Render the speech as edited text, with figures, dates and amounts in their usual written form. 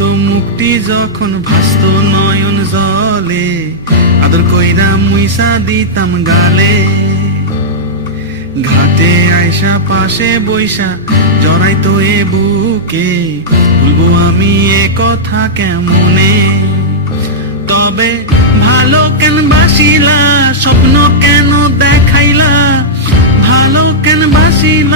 তো মুক্তি যখন ভাসত নয়ন জলে, আদর কইরা মুইসা দিতাম গালে। ঘাটে আইসা পাশে বইসা জড়াইতো এ বুকে, বলবো আমি এ কথা কেমনে। তবে ভালো কেন বাসিলা, স্বপ্ন কেন দেখাইলা, ভালো কেন বাসিলা